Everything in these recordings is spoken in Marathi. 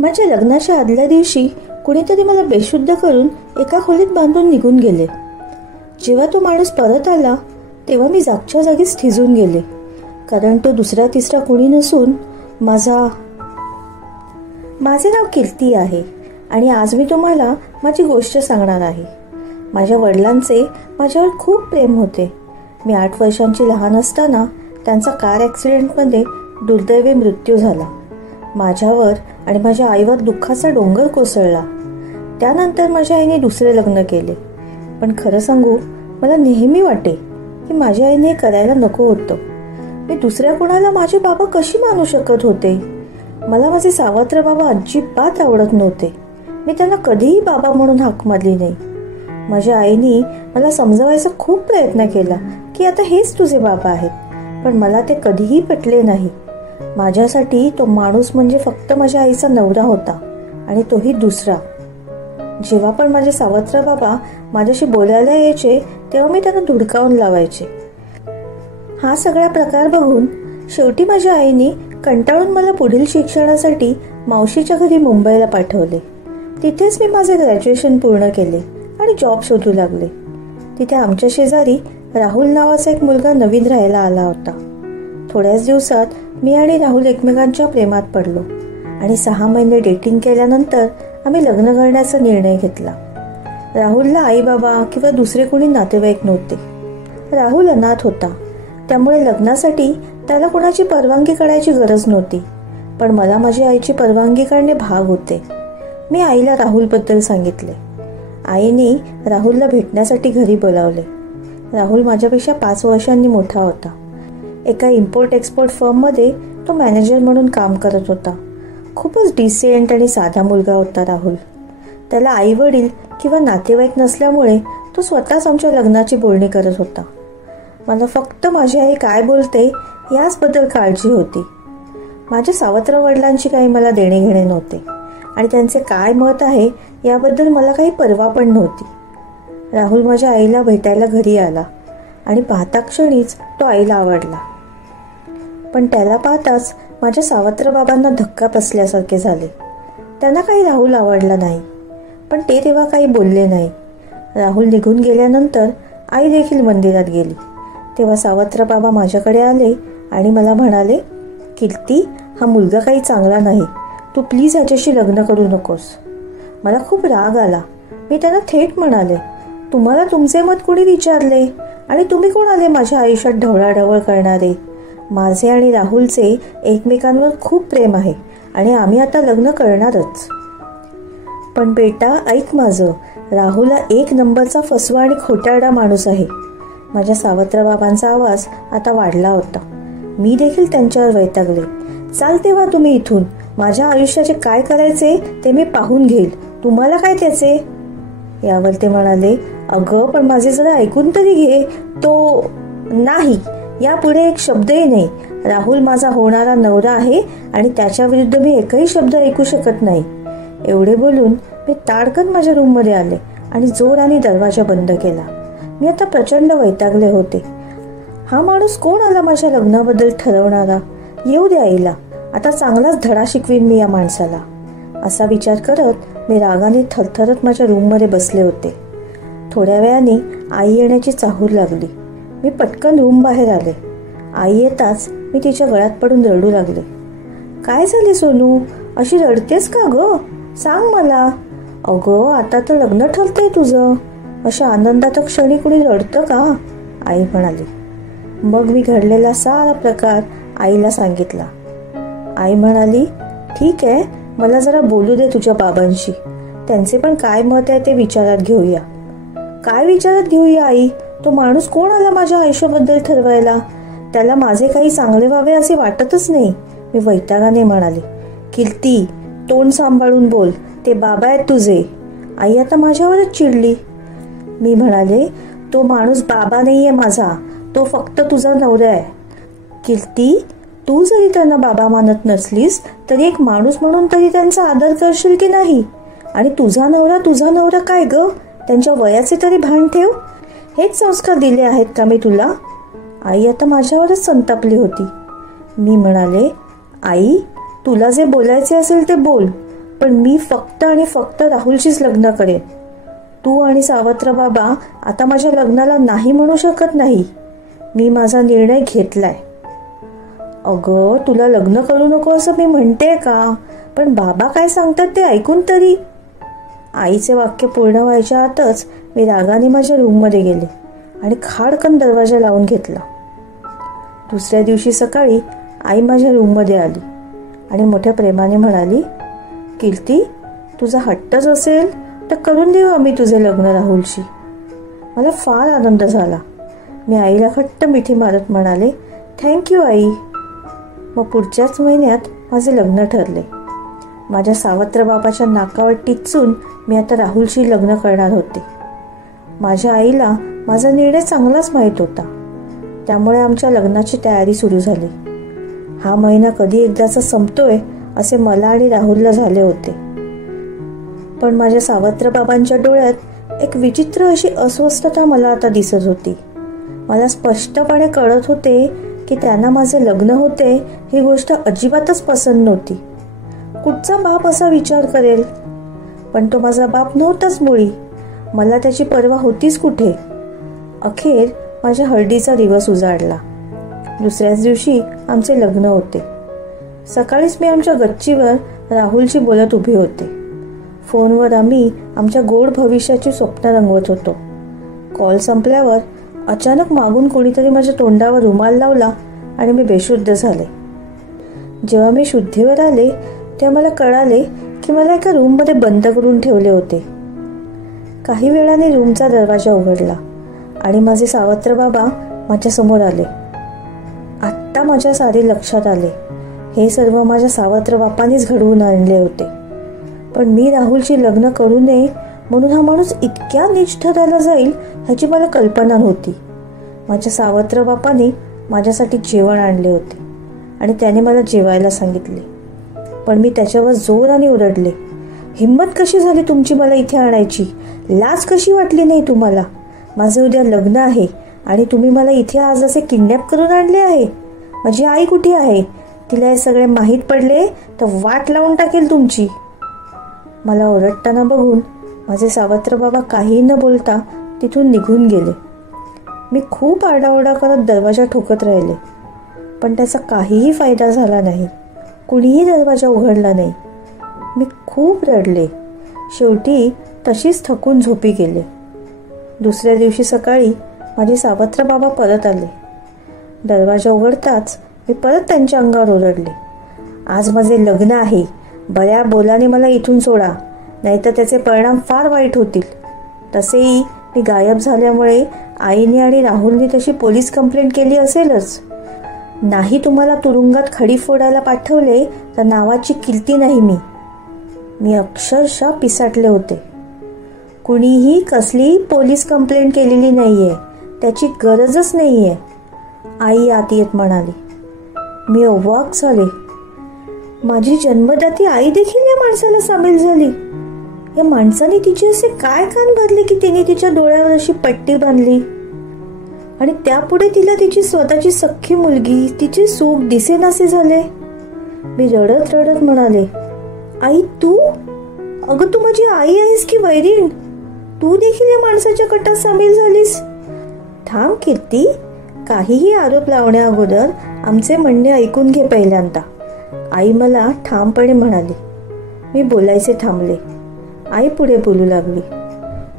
माझ्या लग्नाच्या आदल्या दिवशी कुणीतरी मला बेशुद्ध करून एका खोलीत बांधून निघून गेले. जेव्हा तो माणूस परत आला तेव्हा मी जागच्या जागीच थिजून गेले, कारण तो दुसरा तिसरा कुणी नसून माझे नाव कीर्ती आहे आणि आज मी तुम्हाला माझी गोष्ट सांगणार आहे. माझ्या वडिलांचे माझ्यावर खूप प्रेम होते. मी 8 वर्षांची लहान असताना त्यांचा कार ॲक्सिडेंटमध्ये दुर्दैवी मृत्यू झाला. माझ्यावर आणि माझ्या आईवर दुःखाचा डोंगर कोसळला. त्यानंतर माझ्या आईने दुसरे लग्न केले. पण खरं सांगू, मला नेहमी वाटे की माझ्या आईने हे करायला नको होतं. मी दुसऱ्या कोणाला माझे बाबा कशी मानू शकत होते? मला माझे सावत्र बाबा अजिबात आवडत नव्हते. मी त्यांना कधीही बाबा म्हणून हाक मारली नाही. माझ्या आईने मला समजवायचा खूप प्रयत्न केला की आता हेच तुझे बाबा आहेत, पण मला ते कधीही पटले नाही. माझ्यासाठी तो माणूस म्हणजे फक्त माझ्या आईचा नवरा होता, आणि तोही दुसरा. जेव्हा पण माझे सावत्र बाबा माझ्याशी बोलायला यायचे तेव्हा मी त्यांना धुडकावून लावायचे. हा सगळा प्रकार बघून शेवटी माझ्या आईने कंटाळून मला पुढील शिक्षणासाठी मावशीच्या घरी मुंबईला पाठवले. तिथेच मी माझे ग्रॅज्युएशन पूर्ण केले आणि जॉब शोधू लागले. तिथे आमच्या शेजारी राहुल नावाचा एक मुलगा नवीन राहायला आला होता. थोड्याच दिवसात मी आणि राहुल एकमेकांच्या प्रेमात पडलो आणि 6 महिने डेटिंग केल्यानंतर आम्ही लग्न करण्याचा निर्णय घेतला. राहुलला आई बाबा किंवा दुसरे कोणी नातेवाईक नव्हते. राहुल अनाथ होता, त्यामुळे लग्नासाठी त्याला कोणाची परवानगी काढायची गरज नव्हती. पण मला माझ्या आईची परवानगी काढणे भाग होते. मी आईला राहुलबद्दल सांगितले. आईने राहुलला भेटण्यासाठी घरी बोलावले. राहुल माझ्यापेक्षा 5 वर्षांनी मोठा होता. एका इम्पोर्ट एक्सपोर्ट फर्ममध्ये तो मॅनेजर म्हणून काम करत होता. खूपच डिसेंट आणि साधा मुलगा होता राहुल. त्याला आई वडील किंवा नातेवाईक नसल्यामुळे तो स्वतःच आमच्या लग्नाची बोलणी करत होता. मला फक्त माझी आई काय बोलते याचबद्दल काळजी होती. माझ्या सावत्र वडिलांची काही मला देणे घेणे नव्हते आणि त्यांचे काय मत आहे याबद्दल मला काही पर्वा पण नव्हती. राहुल माझ्या आईला भेटायला घरी आला आणि पाहता क्षणीच तो आईला आवडला. पण त्याला पाहताच माझ्या सावत्र बाबांना धक्का बसल्यासारखे झाले. त्यांना काही राहुल आवडला नाही, पण ते तेव्हा काही बोलले नाही. राहुल निघून गेल्यानंतर आई देखील मंदिरात गेली. तेव्हा सावत्र बाबा माझ्याकडे आले आणि मला म्हणाले, कीर्ती, हा मुलगा काही चांगला नाही. तू प्लीज ह्याच्याशी लग्न करू नकोस. मला खूप राग आला. मी त्यांना थेट म्हणाले, तुम्हाला तुमचे मत कोणी विचारले आणि तुम्ही कोण आले माझ्या आयुष्यात ढवळाढवळ करणारे? माझे आणि राहुलचे एकमेकांवर खूप प्रेम आहे आणि आम्ही आता लग्न करणारच. पण बेटा ऐक माझं, राहुल हा 1 नंबरचा फसवा आणि खोटारडा माणूस आहे. माझ्या सावत्र बाबांचा आवाज आता वाढला होता. मी देखील त्यांच्यावर वैतागले. चाल तेव्हा तुम्ही इथून. माझ्या आयुष्याचे काय करायचे ते मी पाहून घेईल. तुम्हाला काय त्याचे? यावर ते म्हणाले, अगं पण माझे जरा ऐकून तरी घे. तो नाही, यापुढे एक शब्दही नाही. राहुल माझा होणारा नवरा आहे आणि त्याच्या विरुद्ध मी एकही शब्द ऐकू शकत नाही. एवढे बोलून मी ताडकन माझ्या रूममध्ये आले आणि जोराने दरवाजा बंद केला. मी आता प्रचंड वैतागले होते. हा माणूस कोण आला माझ्या लग्नाबद्दल ठरवणारा? येऊ दे आईला, आता चांगलाच धडा शिकवीन मी या माणसाला. असा विचार करत मी रागाने थरथरत माझ्या रूममध्ये बसले होते. थोड्या वेळाने आई येण्याची चाहूल लागली. मी पटकन रूम बाहेर आले. आई येताच मी तिच्या गळ्यात पडून रडू लागले. काय झाले सोनू, अशी रडतेस का ग? सांग मला. अगं आता तर लग्न ठरतंय तुझं. अशा आनंदात क्षणी कुणी रडतं का? आई म्हणाली. मग मी घडलेला सारा प्रकार आईला सांगितला. आई म्हणाली, ठीक आहे, मला जरा बोलू दे तुझ्या बाबांशी. त्यांचे पण काय मत आहे ते विचारात घेऊया. काय विचारात घेऊया आई? तो माणूस कोण आला माझ्या आयुष्याबद्दल ठरवायला? त्याला माझे काही चांगले व्हावे असे वाटतच नाही, मी वैतागाने म्हणाले. कीर्ती, तोंड सांभाळून बोल. ते बाबा आहेत तुझे. आई आता माझ्यावरच चिडली. मी म्हणाले, तो माणूस बाबा नाहीये माझा, तो फक्त तुझा नवरा आहे. कीर्ती, तू जरी त्यांना बाबा मानत नसलीस तरी एक माणूस म्हणून तरी त्यांचा आदर करशील की नाही? आणि तुझा नवरा काय ग? त्यांच्या वयाचे तरी भान ठेव. हेच संस्कार दिले आहेत का मी तुला? आई आता माझ्यावरच संतापली होती. मी म्हणाले, आई, तुला जे बोलायचे असेल ते बोल, पण मी फक्त आणि फक्त राहुलशीच लग्न करेन. तू आणि सावत्र बाबा आता माझ्या लग्नाला नाही म्हणू शकत नाही. मी माझा निर्णय घेतलाय. अगं, तुला लग्न करू नको असं मी म्हणते का? पण बाबा काय सांगतात ते ऐकून तरी. आईचे वाक्य पूर्ण व्हायच्या आतच मी रागाने माझ्या रूममध्ये गेले आणि खाडकन दरवाजा लावून घेतला. दुसऱ्या दिवशी सकाळी आई माझ्या रूममध्ये आली आणि मोठ्या प्रेमाने म्हणाली, कीर्ती, तुझा हट्टच असेल तर करून देऊ आम्ही तुझे लग्न राहुलशी. मला फार आनंद झाला. मी आईला घट्ट मिठी मारत म्हणाले, थँक्यू आई. मग पुढच्याच महिन्यात माझे लग्न ठरले. माझ्या सावत्र बाबाच्या नाकावर टिचून मी आता राहुलशी लग्न करणार होते. माझ्या आईला माझा निर्णय चांगलाच माहीत होता. त्यामुळे आमच्या लग्नाची तयारी सुरू झाली. हा महिना कधी एकदाचा संपतोय असे मला आणि राहुलला झाले होते. पण माझ्या सावत्र बाबांच्या डोळ्यात एक विचित्र अशी अस्वस्थता मला आता दिसत होती. मला स्पष्टपणे कळत होते की त्यांना माझे लग्न होते ही गोष्ट अजिबातच पसंत नव्हती. कुठचा बाप असा विचार करेल? पण तो माझा बाप नव्हताच मुळी. मला त्याची पर्वा होतीच कुठे. अखेर माझ्या हळदीचा दिवस उजाडला. दुसऱ्याच दिवशी आमचे लग्न होते. सकाळीच मी आमच्या गच्चीवर राहुलशी बोलत उभी होते. फोनवर आम्ही आमच्या गोड भविष्याची स्वप्न रंगवत होतो. कॉल संपल्यावर अचानक मागून कोणीतरी माझ्या तोंडावर रुमाल लावला आणि मी बेशुद्ध झाले. जेव्हा मी शुद्धीवर आले तेव्हा मला कळाले की मला एका रूममध्ये बंद करून ठेवले होते. काही वेळाने रूमचा दरवाजा उघडला आणि माझे सावत्र बाबा माझ्यासमोर आले. आत्ता माझ्या सारे लक्षात आले. हे सर्व माझ्या सावत्र बापानेच घडवून आणले होते. पण मी राहुलशी लग्न करू नये म्हणून हा माणूस इतक्या नीच ठरायला जाईल ह्याची मला कल्पना नव्हती. माझ्या सावत्र बापाने माझ्यासाठी जेवण आणले होते आणि त्याने मला जेवायला सांगितले. पण मी त्याच्यावर जोराने ओरडले, हिम्मत कशी झाली तुमची मला इथे आणायची? लाज कशी वाटली नाही तुम्हाला? माझे उद्या लग्न आहे आणि तुम्ही मला इथे आज असे किडनॅप करून आणले आहे. माझी आई कुठे आहे? तिला हे सगळे माहीत पडले तर वाट लावून टाकेल तुमची. मला ओरडताना बघून माझे सावत्र बाबा काही न बोलता तिथून निघून गेले. मी खूप आरडाओरडा करत दरवाजा ठोकत राहिले, पण त्याचा काहीही फायदा झाला नाही. कुणीही दरवाजा उघडला नाही. मी खूप रडले. शेवटी तशीच थकून झोपी गेले. दुसऱ्या दिवशी सकाळी माझे सावत्र बाबा परत आले. दरवाजा उघडताच मी परत त्यांच्या अंगावर ओरडले, आज माझे लग्न आहे. बऱ्या बोलाने मला इथून सोडा, नाहीतर त्याचे परिणाम फार वाईट होतील. तसेही मी गायब झाल्यामुळे आईने आणि राहुलने तशी पोलीस कंप्लेंट केली असेलच. नाही तुम्हाला तुरुंगात खडी फोडायला पाठवले तर नावाची कीर्ती नाही मी. मी अक्षरशः पिसाटले होते. कुणीही कसलीही पोलीस कंप्लेंट केलेली नाहीये, त्याची गरजच नाहीये, आई आत येत म्हणाली. मी अवाक झाले. माझी जन्मदाती आई देखील या माणसाला सामील झाली. या माणसाने तिचे असे काय कान भरले की तिने तिच्या डोळ्यावर अशी पट्टी बांधली आणि त्यापुढे तिला तिची स्वतःची सख्खी मुलगी, तिचे सुख दिसेनासे झाले. मी रडत रडत म्हणाले, आई तू? अगं तू माझी आई आहेस की वैरीण? तू देखील या माणसाच्या कटात सामील झालीस? थांब कीर्ती, काहीही आरोप लावण्या अगोदर आमचे म्हणणे ऐकून घे पहिल्यांदा, आई मला ठामपणे म्हणाली. मी बोलायचे थांबले. आई पुढे बोलू लागली,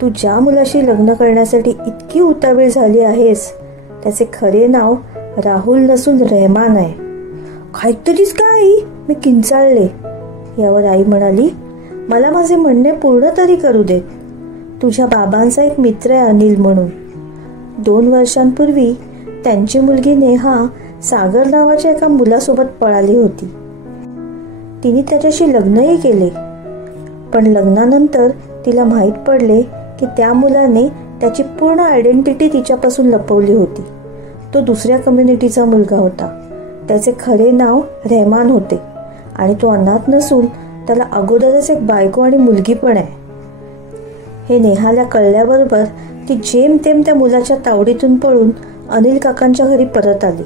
तू ज्या मुलाशी लग्न करण्यासाठी इतकी उतावीळ झाली आहेस त्याचे खरे नाव राहुल नसून रहमान आहे. काहीतरीच का आई? मी किंचाळले. यावर आई म्हणाली, मला माझे म्हणणे पूर्ण तरी करू देत. तुझ्या बाबांचा एक मित्र आहे अनिल म्हणून. 2 वर्षांपूर्वी त्यांची मुलगी नेहा सागर नावाच्या एका मुलासोबत पळाली होती. तिने त्याच्याशी लग्नही केले. पण लग्नानंतर तिला माहीत पडले की त्या मुलाने त्याची पूर्ण आयडेंटिटी तिच्यापासून लपवली होती. तो दुसऱ्या कम्युनिटीचा मुलगा होता. त्याचे खरे नाव रहमान होते आणि तो अनाथ नसून त्याला अगोदरच एक बायको आणि मुलगी पण आहे. हे नेहाला कळल्याबरोबर ती जेमतेम त्या मुलाच्या तावडीतून पळून अनिल काकांच्या घरी परत आली.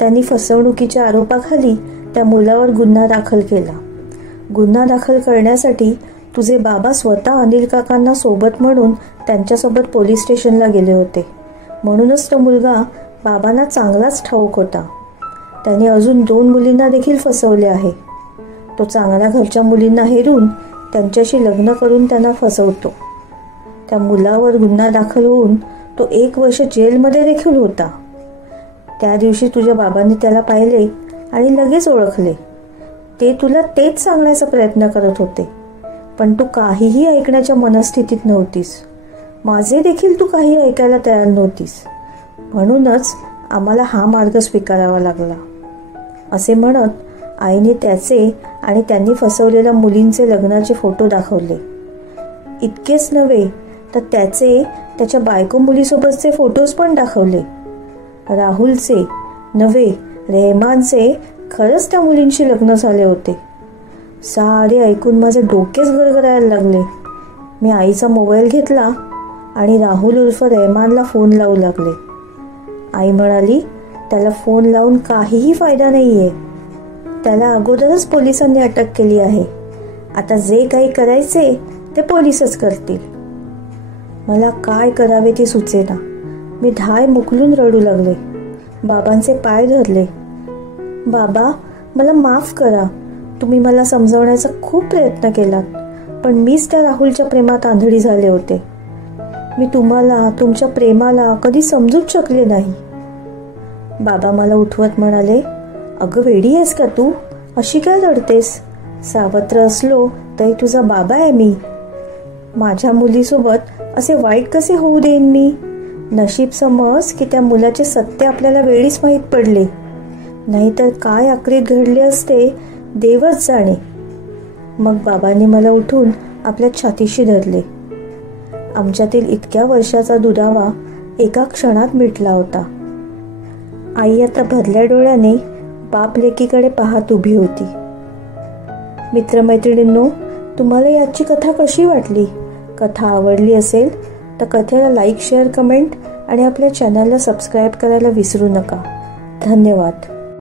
त्यांनी फसवणुकीच्या आरोपाखाली त्या मुलावर गुन्हा दाखल केला. गुन्हा दाखल करण्यासाठी तुझे बाबा स्वतः अनिल काकांना सोबत म्हणून त्यांच्यासोबत पोलीस स्टेशनला गेले होते. म्हणूनच तो मुलगा बाबांना चांगलाच ठाऊक होता. त्याने अजून 2 मुलींना देखील फसवले आहे. तो चांगल्या घरच्या मुलींना हेरून त्यांच्याशी लग्न करून त्यांना फसवतो. त्या मुलावर गुन्हा दाखल होऊन तो 1 वर्ष जेलमध्ये देखील होता. त्या दिवशी तुझ्या बाबांनी त्याला पाहिले आणि लगेच ओळखले. ते तुला तेच सांगण्याचा प्रयत्न करत होते, पण तू काहीही ऐकण्याच्या मनस्थितीत नव्हतीस. माझे देखील तू काही ऐकायला तयार नव्हतीस. म्हणूनच आम्हाला हा मार्ग स्वीकारावा लागला. असे म्हणत आईने त्याचे आणि त्यांनी फसवलेल्या मुलींचे लग्नाचे फोटो दाखवले. इतकेच नव्हे तर त्याच्या बायको मुलीसोबतचे फोटोज पण दाखवले. राहुलचे नव्हे, रेहमानचे खरंच त्या मुलींशी लग्न झाले होते. सारे ऐकून माझे डोकेच गरगरायला लागले. मी आईचा मोबाईल घेतला आणि राहुल उर्फ रेहमानला फोन लावू लागले. आई म्हणाली, त्याला फोन लावून काहीही फायदा नाहीये. त्याला अगोदरच पोलिसांनी अटक केली आहे. आता जे काही करायचे ते पोलीसच करतील. मला काय करावे ते सुचेना. मी धाय मुकलून रडू लागले. बाबांचे पाय धरले. बाबा, मला माफ करा. तुम्ही मला समजावण्याचा खूप प्रयत्न केलात, पण मीच त्या राहुलच्या प्रेमात आंधळी झाले होते. मी तुम्हाला, तुमच्या प्रेमाला कधी समजूच शकले नाही. बाबा मला उठवत म्हणाले, अगं वेडी आहेस का तू? अशी काय रडतेस? सावत्र असलो तरी तुझा बाबा आहे मी. माझ्या मुलीसोबत असे वाईट कसे होऊ देईन मी? नशीब समज की त्या मुलाचे सत्य आपल्याला वेळीच माहीत पडले, नाहीतर काय आक्रीत घडले असते देवच जाणे. मग बाबांनी मला उठून आपल्या छातीशी धरले. आमच्यातील इतक्या वर्षाचा दुरावा एका क्षणात मिटला होता. आई आता भरल्या डोळ्याने बाप लेकीकडे पाहत उभी होती. मित्रमैत्रिणींनो, तुम्हाला याची कथा कशी वाटली? कथा आवडली असेल तर कथेला लाईक, शेअर, कमेंट आणि आपल्या चॅनलला सबस्क्राईब करायला विसरू नका. धन्यवाद.